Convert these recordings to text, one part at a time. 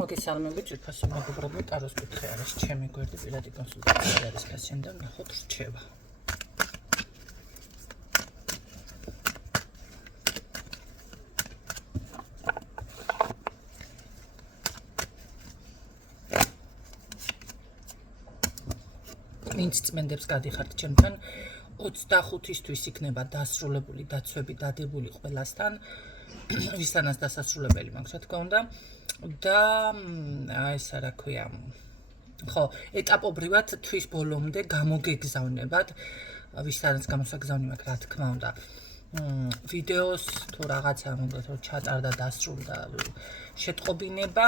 მოგესალმებით, ძვირფასი მეგობრებო, ტაროს კუთხე არის ჩემი გვერდი, პირადი კონსულტაცია არის გასცენ და ნახოთ რჩევა. ვინც წმენდებს გადიხართ ჩემთან 25-ისთვის იქნება დასრულებული დაცვები დადებული ყველასთან, ვისთანაც დასასრულებელი მაქვს, რა თქმა უნდა. და ესა რა ქვია, ხო, ეტაპობრივად თვის ბოლომდე გამოგეგზავნებათ, ვისთანაც გამოსაგზავნი მაქვს, რა თქმა უნდა. ვიდეოს თუ რაღაცა უნდა რომ ჩატარდა დასრულდა შეტყობინება,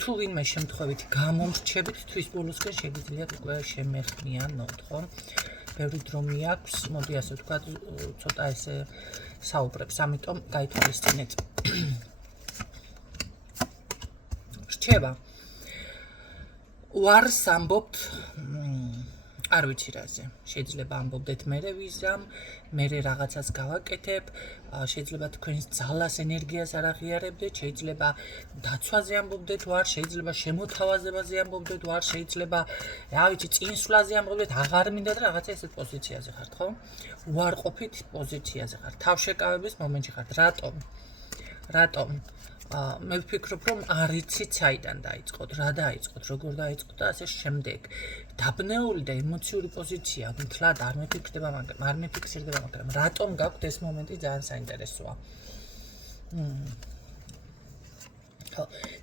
თუ ვინმე შემთხვევით გამომრჩებით თვის ბოლოსკენ შეგიძლიათ უკვე შემეხმიანოთ, ხო? ბევრი დრო მიაქვს, მოდი ასე ვთქვათ, ცოტა ესე საუბრებს, ამიტომ გაითვალისწინეთ. რჩევა. ვარს ამბობთ, არ ვიცი რაზე. შეიძლება ამბობდეთ მერე ვიზამ, მერე რაღაცას გავაკეთებ, შეიძლება თქვენს ძალას, ენერგიას არ აღიარებდეთ, შეიძლება დაცვაზე ამბობდეთ ვარ, შეიძლება შემოთავაზებაზე ამბობდეთ ვარ, შეიძლება, რა ვიცი, წინსვლაზე ამბობდეთ, აღარ მინდა და რაღაცა ესეთ პოზიციაზე ხართ, ხო? უარყოფით პოზიციაზე ხართ, თავშეკავების მომენტში ხართ. რატომ? მე ვფიქრობ, რომ არ იცით საიდან დაიწყოთ, რა დაიწყოთ, როგორ დაიწყოთ და ასე შემდეგ. დაბნეული და ემოციური პოზიცია, მთლად არ მეფიქრდება, მაგრამ რატომ გაქვთ ეს მომენტი ძალიან საინტერესოა.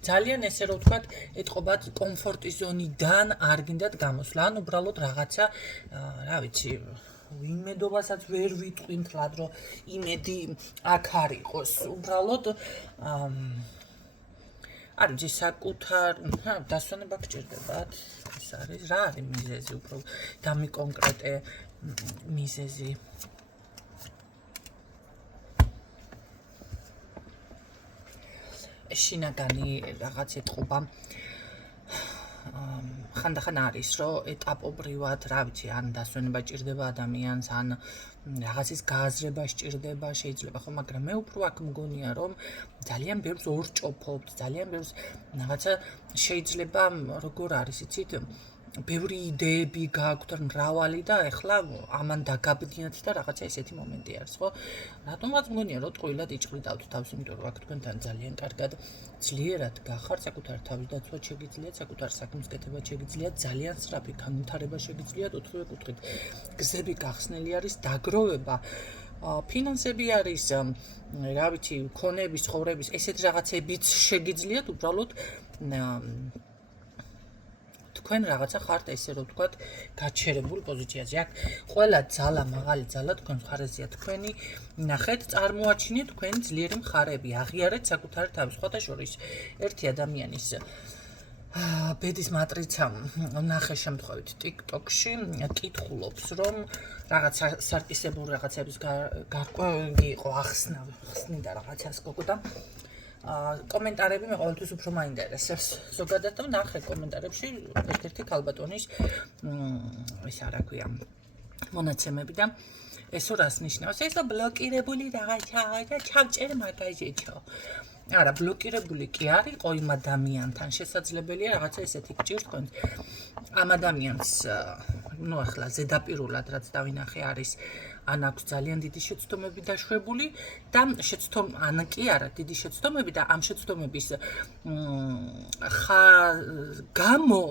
ძალიან ესე რომ ვთქვათ, ეთყობათ კომფორტის ზონიდან არ გინდათ გამოსვლა, ან უბრალოდ რაღაცა, რა ვიცი, იმედობასაც ვერ ვიტყვი მთლად, რომ იმედი აქ არ იყოს. უბრალოდ არ ვიცი, საკუთარ დასვენება გჭირდებათ. ეს არის, რა არის მიზეზი, უფრო დამიკონკრეტე მიზეზი. შინაგანი რაღაც ეთყობა. ხანდახან არის, რომ ეტაპობრივად, რა ვიცი, ან დასვენება ჭირდება ადამიანს, ან რაღაცის გააზრება სჭირდება, შეიძლება ხო, მაგრამ მე უფრო აქ მგონია, რომ ძალიან ბევრს ორჭოფობთ, ძალიან ბევრს რაღაცა შეიძლება, როგორ არის, იცით, ბევრი იდეები გაქვთ, მრავალი და ეხლა ამან დაგაბნიათ და რაღაცა ესეთი მომენტი არის, ხო? რატომღაც მგონია, რომ ტყუილად იჭრიდავთ თავს, იმიტომ რომ აქ თქვენთან ძალიან კარგად ძლიერად გახართ, საკუთარ თავის დაცვად შეგიძლიათ, საკუთარ საქმის კეთებად შეგიძლიათ, ძალიან სწრაფი განვითარება შეგიძლიათ, ოთხივე კუთხით გზები გახსნილი არის, დაგროვება, ფინანსები არის, რა ვიცი, ქონების, ცხოვრების, ესეთ რაღაცებიც შეგიძლიათ, უბრალოდ თქვენ რაღაცა ხართ ესე რომ ვთქვათ, გაჩერებული პოზიციაზე. აქ ყველა ძალა, მაღალი ძალა თქვენ მხარეზეა თქვენი. ნახეთ, წარმოაჩინეთ თქვენი ძლიერი მხარეები, აღიარეთ საკუთარი თავი. სხვათა შორის, ერთი ადამიანის ბედის მატრიცა ნახე შემთხვევით TikTok-ში კითხულობს, რომ რაღაცა სარკისებური რაღაცების გარკვევი იყო ახსნიდა რაღაცას გოგო და კომენტარები მე ყოველთვის უფრო მაინტერესებს. ზოგადად ნახე კომენტარებში ერთ-ერთი ქალბატონის ისა რა ქვია მონაცემები და ესო რას ნიშნავს? ესო ბლოკირებული რაღაცაა და ჩავჭერ მაგაჟეჩო. არა, ბლოკირებული კი არისო იმ ადამიანთან, შესაძლებელია რაღაცა ესეთი გჭირთ თქვენ. ამ ადამიანს, ნუ ახლა ზედაპირულად რაც დავინახე არის ან აქვს ძალიან დიდი შეცდომები დაშვებული და ან კი არა დიდი შეცდომები და ამ შეცდომების გამო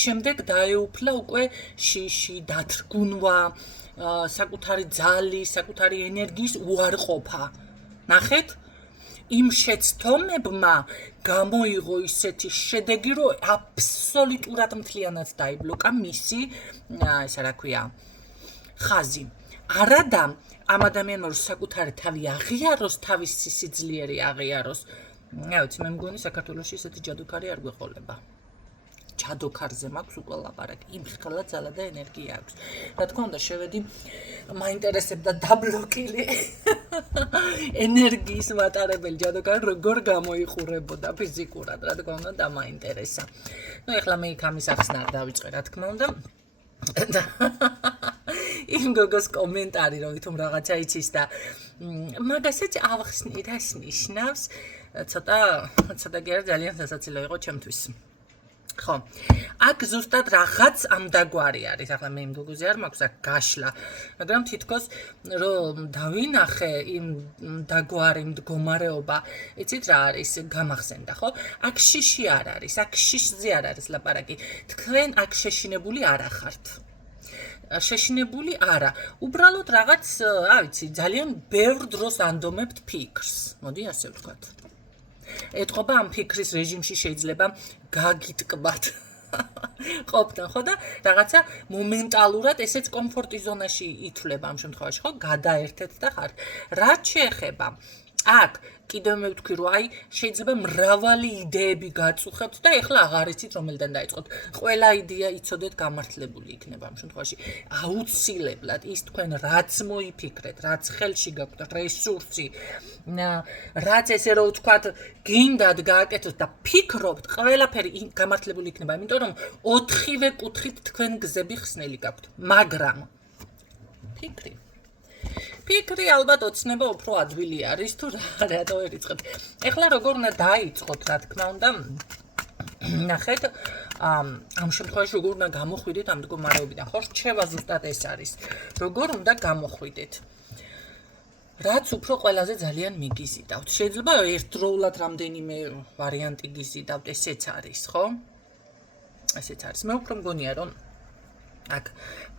შემდეგ დაეუფლა უკვე შიში, დათრგუნვა, საკუთარი ძალის, საკუთარი ენერგიის უარყოფა. ნახეთ? იმ შეცდომებმა გამოიღო ისეთი შედეგი, რომ აბსოლუტურად მთლიანად დაიბლოკა მისი, ესა რა ქვია, ხაზი. არადა ამ ადამიანმა რომ საკუთარი თავი აღიაროს, თავისი სიძლიერე აღიაროს. რა ვიცი, მე მგონი საქართველოში ესეთი ჯადოქარი არ გვეყოლება. ჯადოქარზე მაქვს უკვე ლაპარაკი, იმხელა ძალა და ენერგია აქვს. რა თქმა უნდა, შევედი, მაინტერესებდა დაბლოკილი ენერგიის მატარებელი ჯადოქარი როგორ გამოიყურებოდა ფიზიკურად, რა თქმა უნდა, დამაინტერესა. ნუ ეხლა მე იქ ამის ახსნა არ დავიწყე, რა თქმა უნდა. იმ გოგოს კომენტარი, რომ თუმ რაღაცა იცის და მაგასაც ავხსნი, რას ნიშნავს? ცოტა კი არა ძალიან სასაცილო იყო ჩემთვის. ხო, აქ ზუსტად რაღაც ამ დაგვარი არის, ახლა მე იმ გუგუზე არ მაქვს აქ გაშლა, მაგრამ თითქოს რომ დავინახე იმ დაგვარი მდგომარეობა, იცით რა არის, გამახსენდა, ხო? აქ შიში არ არის, აქ შიშზე არ არის ლაპარაკი. თქვენ აქ შეშინებული არ ახართ. შეშინებული არა. უბრალოდ რაღაც, ვიცი, ძალიან ბევრ დროს ანდომებთ ფიქრს. მოდი ასე ვთქვათ. ეთყობა ამ ფიქრის რეჟიმში შეიძლება გაგიტკბათ. ყოფთან, ხო და რაღაცა მომენტალურად ესეც კომფორტის ზონაში ითვლება ამ შემთხვევაში, ხო? გადაერთეთ და ხართ. რაც შეეხება აქ კიდევ მე ვთქვი, რომ აი შეიძლება მრავალი იდეები გაწუხებთ და ეხლა აღარ იცით რომელიდან დაიწყოთ. ყველა იდეა იცოდეთ გამართლებული იქნება ამ შემთხვევაში. აუცილებლად ის თქვენ რაც მოიფიქრეთ, რაც ხელში გაქვთ, რესურსი, რაც ესე რომ ვთქვათ, გინდათ გააკეთოთ და ფიქრობთ, ყველაფერი გამართლებული იქნება, იმიტომ რომ 4-ვე კუთხით თქვენ გზები ხსნელი გაქვთ. მაგრამ ფიქრი ალბათ ოცნება უფრო ადვილი არის თუ რატო ვერ იწყებთ. ეხლა როგორ უნდა დაიწყოთ, რა თქმა უნდა, ნახეთ, ამ შემთხვევაში როგორ უნდა გამოხვიდეთ ამ მდგომარეობიდან. ხო, რჩევა ზუსტად ეს არის. როგორ უნდა გამოხვიდეთ? რაც უფრო ყველაზე ძალიან მიგიზიდავთ. შეიძლება ერთდროულად რამდენიმე ვარიანტი გიზიდავთ, ესეც არის, ხო? ესეც არის. მე უფრო მგონია, რომ აქ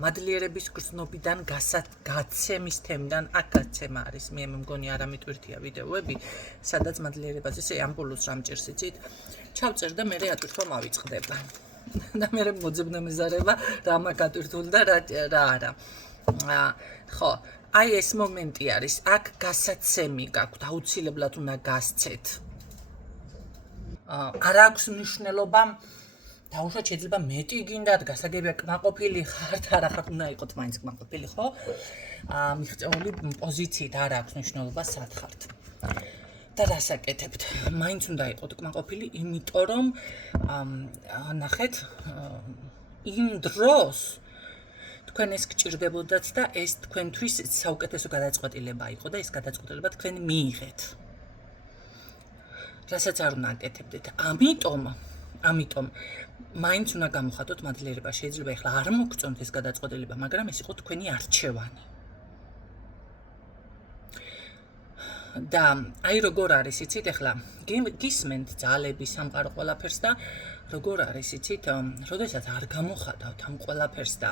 მადლიერების გრძნობიდან გაცემის თემიდან აქ გაცემა არის. მე მგონი არა მიტვირთია ვიდეოები, სადაც მადლიერებაზე ესე ამბულოს რამ ჭირს იცით. ჩავწერ და მე ატვირთვა მავიწყდება. და მე მოძებნა მეზარება რა მაგ ატვირთულ და რა არა. ხო, აი ეს მომენტი არის. აქ გასაცემი გაქვთ, აუცილებლად უნდა გასცეთ. არ აქვს მნიშვნელობა დაუშვათ შეიძლება მეტი გინდათ, გასაგებია კმაყოფილი ხართ, არა ხართ, უნდა იყოთ მაინც კმაყოფილი, ხო? მიღწეული პოზიციით არ აქვს მნიშვნელობა სად ხართ. და რასაკეთებთ? მაინც უნდა იყოთ კმაყოფილი, იმიტომ რომ ნახეთ, იმ დროს თქვენ ეს გჭირდებოდათ და ეს თქვენთვის საუკეთესო გადაწყვეტილება იყო და ეს გადაწყვეტილება თქვენ მიიღეთ. რასაც არ უნდა აკეთებდეთ. ამიტომ მაინც უნდა გამოხატოთ მადლიერება. შეიძლება ეხლა არ მოგწონთ ეს გადაწყვეტილება, მაგრამ ეს იყო თქვენი არჩევანი. და აი როგორ არის, იცით, ეხლა გისმენთ ძალები, სამყარო ყველაფერს და როგორ არის, იცით, როდესაც არ გამოხატავთ ამ ყველაფერს და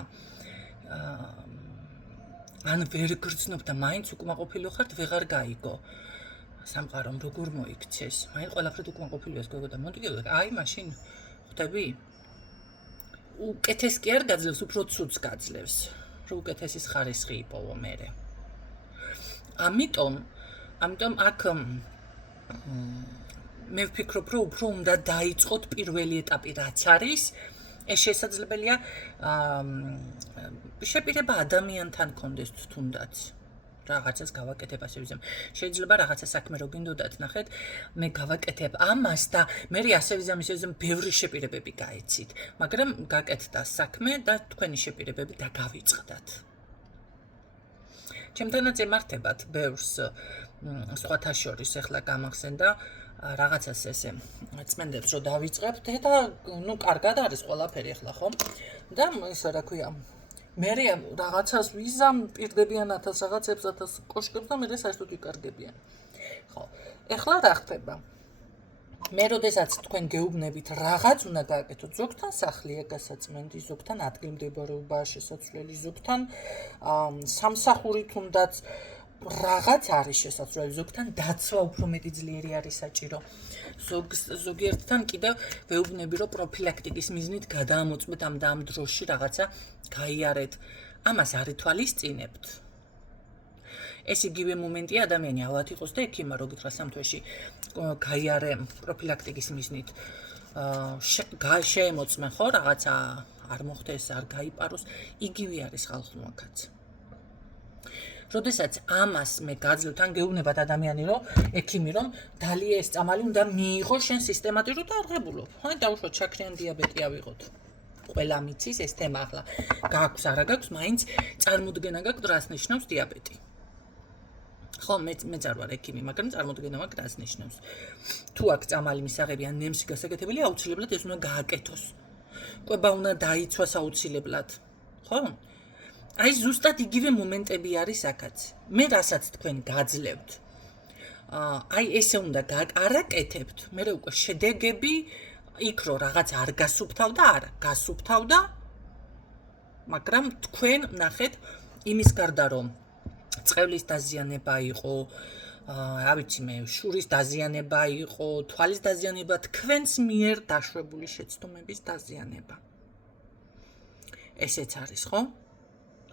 ან ვერ გრძნობ და მაინც უკმაყოფილი ხართ, ვეღარ გაიგო. სამყარომ როგორ მოიქცეს? მაინც ყველაფრით უკმაყოფილი ეს გოგო და მოდი აი მაშინ ხვდები? უკეთეს კი არ გაძლევს, უფრო ცუდს გაძლევს. რომ უკეთესის ხარისხი იპოვო მერე. ამიტომ აქ მე ვფიქრობ, რომ უფრო უნდა დაიწყოთ პირველი ეტაპი, რაც არის. ეს შესაძლებელია შეპირება ადამიანთან კონდეს თუნდაც. რაღაცას გავაკეთებ ასე ვიზამ. შეიძლება რაღაცა საქმე რო გინდოდათ, ნახეთ, მე გავაკეთებ ამას და მე ასე ვიზამ ბევრი შეპირებები გაიცით, მაგრამ გაკეთდა საქმე და თქვენი შეპირებები დაგავიწყდათ. ჩემთანაც ემართებათ ბევრს სხვათა შორის ეხლა გამახსენდა რაღაცას ესე წმენდებს რომ დავიწყებთ და ნუ კარგად არის ყველაფერი ეხლა ხო? და ისა რა ქვია მე რაღაცას ვიზამ პირდებიან 1000 რაღაცებს 1000 კოშკებს და მე საერთოდ ვიკარგებიან. ხო, ეხლა რა ხდება? მე როდესაც თქვენ გეუბნებით რაღაც უნდა გააკეთოთ, ზოგთან სახლია გასაწმენდი, ზოგთან ადგილმდებარეობაა შესაძლებელი, ზოგთან სამსახური თუნდაც რაღაც არის შესაძლებელი, ზოგთან დაცვა უფრო მეტი ძლიერი არის საჭირო. ზოგიერთთან კიდევ ვეუბნები, რომ პროფილაქტიკის მიზნით გადაამოწმეთ ამ და ამ დროში რაღაცა გაიარეთ. ამას არ ითვალისწინებთ. ეს იგივე მომენტია ადამიანი ავად იყოს და ექიმა რო გითხრა სამთვეში გაიარე პროფილაქტიკის მიზნით შეემოწმე ხო რაღაცა არ მოხდეს, არ გაიპაროს, იგივე არის ხალხურმა კაცი. როდესაც ამას მე გაძლევთ, ან გეუბნებათ ადამიანი, რომ ექიმი რომ დალია ეს წამალი უნდა მიიღო შენ სისტემატურად და არ ღებულობ. ხო, დაუშვათ შაქრიან დიაბეტი ავიღოთ. ყველა მიცის ეს თემა ახლა გაქვს, არა გაქვს, მაინც წარმოდგენა გაქვს, რას ნიშნავს დიაბეტი. ხო, მე წარ ვარ ექიმი, მაგრამ წარმოდგენა მაქვს რას ნიშნავს. თუ აქ წამალი მისაღები ან ნემსი გასაკეთებელი, აუცილებლად ეს უნდა გააკეთოს. კვება უნდა დაიცვას აუცილებლად. ხო? აი ზუსტად იგივე მომენტები არის აქაც. მე რასაც თქვენ გაძლევთ. აი ესე უნდა არაკეთებთ, მე უკვე შედეგები იქ რო რაღაც არ გასუფთავდა, არა, გასუფთავდა. მაგრამ თქვენ ნახეთ იმის გარდა რომ წყევლის დაზიანება იყო, რა ვიცი მე, შურის დაზიანება იყო, თვალის დაზიანება, თქვენს მიერ დაშვებული შეცდომების დაზიანება. ესეც არის, ხო?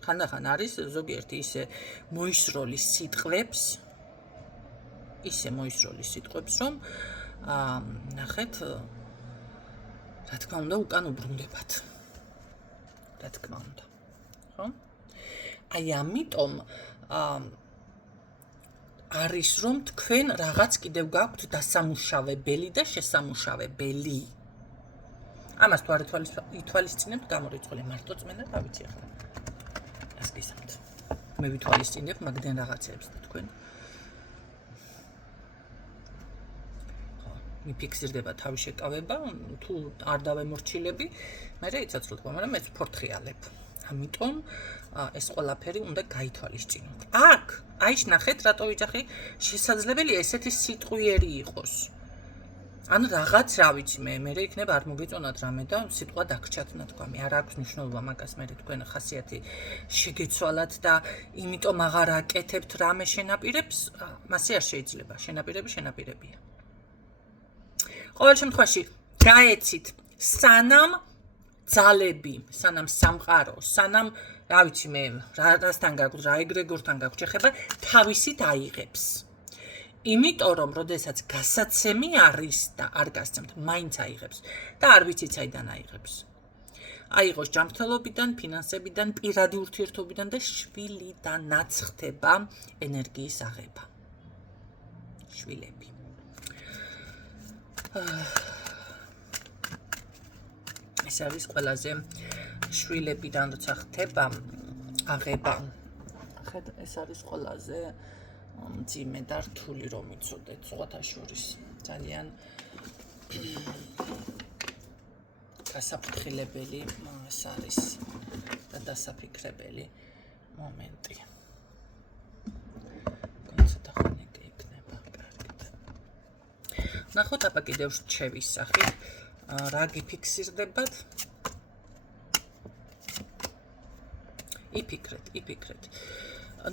ხანდახან არის ზოგიერთი ისე მოისროლის სიტყვებს, რომ ნახეთ, რა თქმა უნდა, უკან უბრუნდებათ. რა თქმა უნდა. ხო? აი ამიტომ არის რომ თქვენ რაღაც კიდევ გაქვთ დასამუშავებელი და შესამუშავებელი. ამას თუ არ ითვალისწინებთ, გამორიცხული მარტო წმენდა, რა ვიცი ახლა. რას გისამთ? მე ვითვალისწინებ მაგდენ რაღაცებს და თქვენ მიფიქსირდება თავის შეკავება, თუ არ დავემორჩილები, მე იცოცხლდება, მაგრამ მეც ვფორთხიალებ. ამიტომ ეს ყველაფერი უნდა გაითვალისწინოთ. აქ, აი შნახეთ, რატო ვიძახი, შესაძლებელია ესეთი სიტყვიერი იყოს. ან რაღაც, რა ვიცი მე იქნება არ მოგეწონათ რამე და სიტყვა დაგრჩათ ნათქვამი. არ აქვს მნიშვნელობა მაგას მე თქვენ ხასიათი შეგეცვალათ და იმიტომ აღარ აკეთებთ რამე შენაპირებს, მასე არ შეიძლება. შენაპირებია. ყოველ შემთხვევაში გაეცით სანამ ძალები, სანამ სამყარო, სანამ რა ვიცი მე, რასთან გაგვთ, რა ეგრეგორთან გაგვთ შეხება, თავისით აიღებს. იმიტომ რომ როდესაც გასაცემი არის და არ გასცემთ, მაინც აიღებს და არ ვიცით საიდან აიღებს. აიღოს ჯანმრთელობიდან, ფინანსებიდან, პირადი ურთიერთობიდან და შვილიდანაც ხდება ენერგიის აღება. შვილები. ეს არის ყველაზე შვილებიდან როცა ხდება აღება. ხედა ეს არის ყველაზე მძიმე და რთული რომ იცოდეთ სხვათა შორის. ძალიან გასაფრთხილებელი ეს არის და დასაფიქრებელი მომენტი. ნახოთ აბა კიდევ რჩევის სახით რა გიფიქსირდებათ. იფიქრეთ.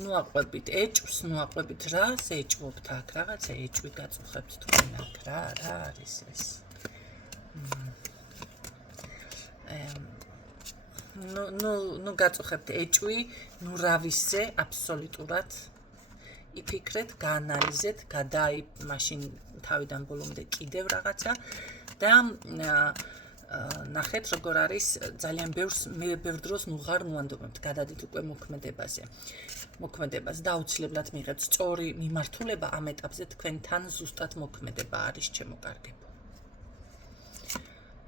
ნუ აყვებით ეჭვს, ნუ აყვებით რას ეჭვობთ აქ, რაღაცა ეჭვი გაწუხებთ თქვენ აქ, რა არის ეს? ნუ გაწუხებთ ეჭვი, ნუ რავისზე აბსოლუტურად იფიქრეთ, გაანალიზეთ, მაშინ თავიდან ბოლომდე კიდევ რაღაცა და ნახეთ როგორ არის ძალიან ბევრ დროს ნუღარ მოანდობებთ, გადადით უკვე მოქმედებას და აუცილებლად მიიღებთ სწორი მიმართულება ამ ეტაპზე თქვენთან ზუსტად მოქმედება არის ჩემოკარგებო.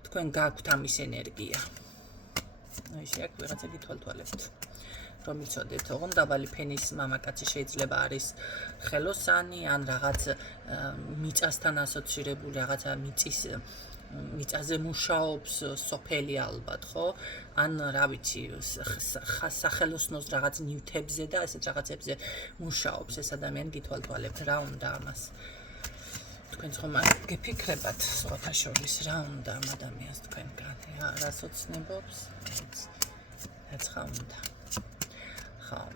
თქვენ გაქვთ ამის ენერგია. ისე აქ ვიღაცა გითვალთვალებთ. რომ იცოდეთ, ოღონდ დაბალი ფენის მამაკაცი შეიძლება არის ხელოსანი ან რაღაც მიწასთან ასოცირებული, რაღაცა მიწაზე მუშაობს, სოფელი ალბათ, ხო? ან რა ვიცი, სახელოსნოს რაღაც ნივთებზე და ესეთ რაღაცებზე მუშაობს ეს ადამიანი გითვალთვალებთ, რა უნდა ამას. თქვენ ხომ გეფიქრებათ სხვათა შორის, რა უნდა ამ ადამიანს თქვენგან, რას ოცნებობს? რაც ხა უნდა.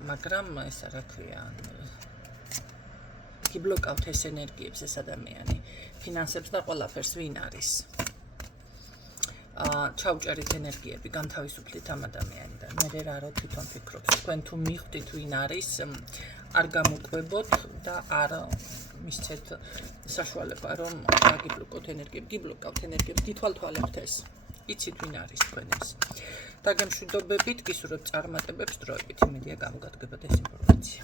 მაგრამ ეს რა ქვია, გიბლოკავთ ეს ენერგიებს ეს ადამიანი, ფინანსებს და ყველაფერს ვინ არის. ჩაუჭერით ენერგიები, განთავისუფლით ამ ადამიანიდან. მე რა თვითონ ფიქრობს, თქვენ თუ მიხვდით ვინ არის, არ გამოკვებოთ და არ მისცეთ საშუალება, რომ აგიბლოკოთ ენერგიები, გიბლოკავთ ენერგიებს, გითვალთვალებთ ეს. იცით ვინ არის თქვენ ეს. დაგემშვიდობებით, გისურვებთ წარმატებებს დროებით, იმედია გამოგადგებათ ეს ინფორმაცია.